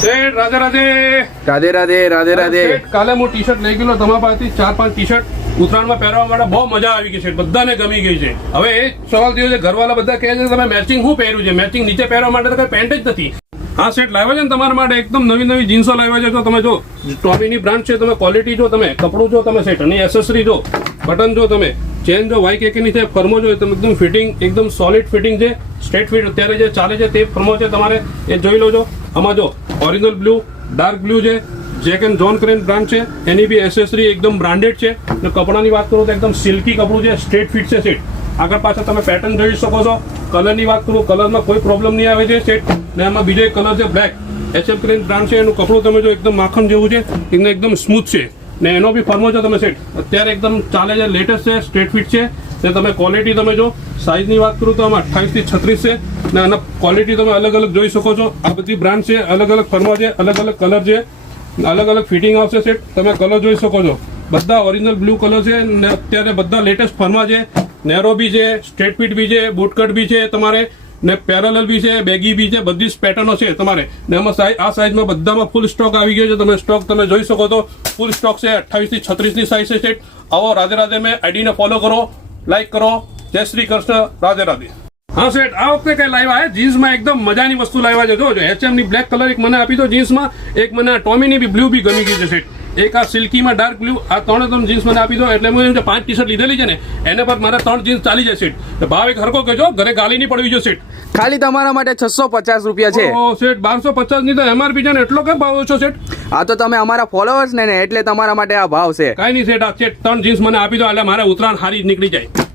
શેઠ રાધે રાધે. રાધે રાધે રાધે રાધે. શેઠ કાલે હું T shirt લઈ ગયેલો તમારા પાસેથી 4-5 ટી શર્ટ ઉત્તરાયણમાં પહેરવા માટે બહુ મજા આવી ગઈ છે, બધાને ગમી ગઈ છે. હવે એ સવાલ થયો છે, ઘરવાળા બધા કહે છે તમે મેચિંગ શું પહેર્યું છે? મેચિંગ નીચે પહેરવા માટે તો કઈ પેન્ટ જ નથી. હા શેઠ લાવ્યા છે ને તમારા માટે એકદમ નવી નવી જીન્સો લાવ્યા છે. તો તમે જો ટોમીની બ્રાન્ડ છે, તમે ક્વોલિટી જો, તમે કપડું જો, તમે શેઠ અને એસેસરી જો, બટન જો, તમે ચેન જો, વાઈ કેકની છે, ફર્મો જો, તમે એકદમ ફિટિંગ, એકદમ સોલિડ ફિટિંગ છે, સ્ટ્રેટ ફિટ અત્યારે જે ચાલે છે તે ફર્મો છે તમારે એ જોઈ લો છો. આમાં જો ઓરિજિનલ બ્લુ, ડાર્ક બ્લુ છે, Jack and John Crane brand છે, એની બી એસેસરી એકદમ બ્રાન્ડેડ છે. અને કપડાની વાત કરું તો એકદમ સિલ્કી કપડું છે, સ્ટ્રેટ ફિટ છે સેટ. આગળ પાછળ તમે પેટર્ન જોઈ શકો છો. કલરની વાત કરું, કલરમાં કોઈ પ્રોબ્લેમ નહીં આવે છે સેટ. ને એમાં બીજો એક કલર છે બ્લેક, એચએફ ક્રેન બ્રાન્ડ છે, એનું કપડું તમે જો એકદમ માખણ જેવું છે, એકદમ સ્મૂથ છે. ને એનો બી ફર્મો છે તમે સેટ અત્યારે એકદમ ચાલે છે, લેટેસ્ટ છે, સ્ટ્રેટ ફિટ છે. ને તમે ક્વોલિટી તમે જો, સાઇઝની વાત કરું તો આમાં 28 થી 36 છે. ને આના ક્વોલિટી તમે અલગ અલગ જોઈ શકો છો. આ બધી બ્રાન્ડ છે, અલગ અલગ ફર્મો છે, અલગ અલગ કલર છે, અલગ અલગ ફિટિંગ આવશે સેટ. તમે કલર જોઈ શકો છો, બધા ઓરિજિનલ બ્લુ કલર છે. ને અત્યારે બધા લેટેસ્ટ ફર્મા છે, નેરો બી છે, સ્ટ્રેટ ફિટ બી છે, બૂટકટ બી છે તમારે, ને પેરેલલ બી છે, બેગી બી છે, બધી જ પેટર્નો છે તમારે. ને એમાં આ સાઇઝમાં બધામાં ફૂલ સ્ટોક આવી ગયો છે. તમે સ્ટોક તમે જોઈ શકો તો ફૂલ સ્ટોક છે. 28 થી 36 ની સાઇઝ છે સેટ. આવો રાધે રાધે મેં આઈડીને ફોલો કરો, લાઈક કરો. જય શ્રી કૃષ્ણ, રાધે રાધે. હા સેટ આ વખતે કઈ લાવ્યા છે જીન્સમાં એકદમ મજાની વસ્તુ લાવ્યા છે. જોજો એચએમ ની બ્લેક કલર એક મને આપી દો જીન્સમાં, એક મને ટોમીની બી બ્લુ બી ગમી ગઈ છે સેટ, એક આ સિલ્કીમાં ડાર્ક બ્લુ. આ ત્રણ જીન્સ મને આપી દો. એટલે હું 5 ટી શર્ટ લીધેલી છે ને એને પર મારા 3 જીન્સ ચાલી જાય સેટ. ભાવ એક હરકો કહેજો, ઘરે ગાલી નહીં પડવી જો સેટ. ખાલી તમારા માટે 650 રૂપિયા છે. ઓ સેટ 1250 ની તો એમઆરપી છે ને, એટલો કેમ ભાવ ઓછો સેટ? આ તો તમે અમારા ફોલોઅર્સ ને એટલે તમારા માટે આ ભાવ છે. કઈ નહીં સેટ, આ સેટ 3 જીન્સ મને આપી દો એટલે મારે ઉત્તરાયણ હારી નીકળી જાય.